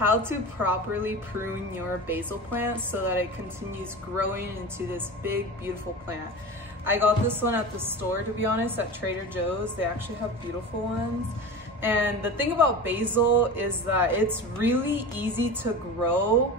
how to properly prune your basil plant so that it continues growing into this big, beautiful plant. I got this one at the store, to be honest, at Trader Joe's. They actually have beautiful ones. And the thing about basil is that it's really easy to grow.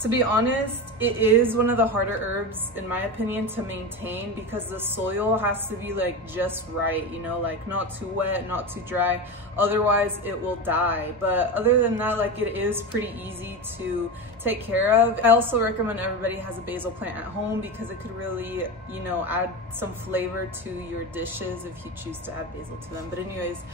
To be honest, it is one of the harder herbs, in my opinion, to maintain because the soil has to be like just right, you know, like not too wet, not too dry. Otherwise it will die. But other than that, like it is pretty easy to take care of. I also recommend everybody has a basil plant at home because it could really, you know, add some flavor to your dishes if you choose to add basil to them. But anyways,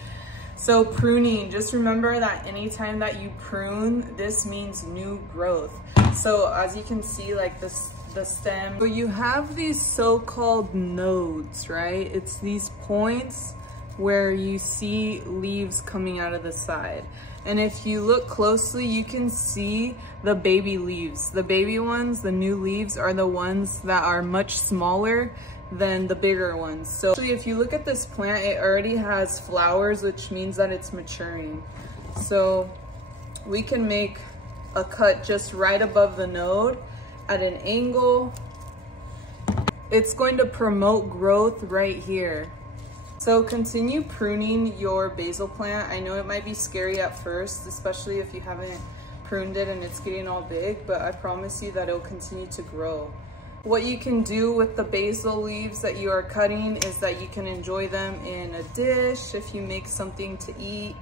so pruning, just remember that anytime that you prune, this means new growth. So as you can see, like the stem, so you have these so-called nodes, right? It's these points where you see leaves coming out of the side. And if you look closely, you can see the baby leaves. The baby ones, the new leaves, are the ones that are much smaller than the bigger ones. So if you look at this plant, it already has flowers, which means that it's maturing. So we can make a cut just right above the node at an angle. It's going to promote growth right here. So continue pruning your basil plant. I know it might be scary at first, especially if you haven't pruned it and it's getting all big, but I promise you that it'll continue to grow. What you can do with the basil leaves that you are cutting is that you can enjoy them in a dish if you make something to eat.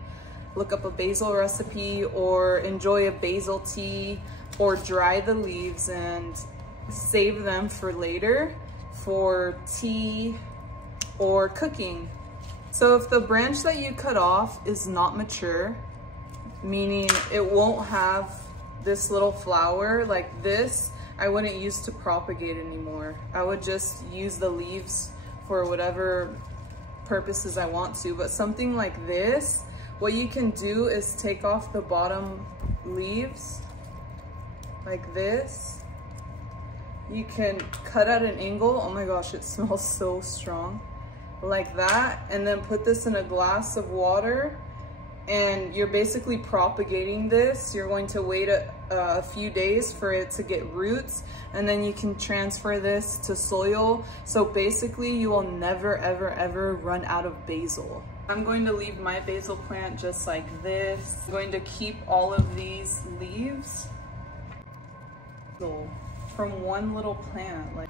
Look up a basil recipe or enjoy a basil tea, or dry the leaves and save them for later for tea or cooking. So if the branch that you cut off is not mature, meaning it won't have this little flower like this, I wouldn't use to propagate anymore. I would just use the leaves for whatever purposes I want to. But something like this, what you can do is take off the bottom leaves like this. You can cut at an angle. Oh my gosh, it smells so strong. Like that, and then put this in a glass of water, and you're basically propagating this. You're going to wait a few days for it to get roots, and then you can transfer this to soil. So basically you will never ever run out of basil. I'm going to leave my basil plant just like this. I'm going to keep all of these leaves from one little plant. Like,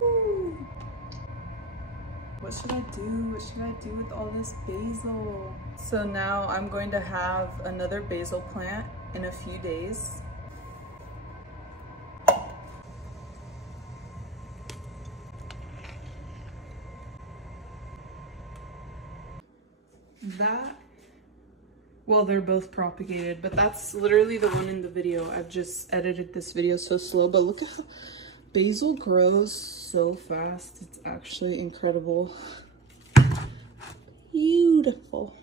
woo. What should I do? What should I do with all this basil? So now I'm going to have another basil plant in a few days. Well, they're both propagated, but that's literally the one in the video. I've just edited this video so slow, but look at how basil grows so fast. It's actually incredible. Beautiful.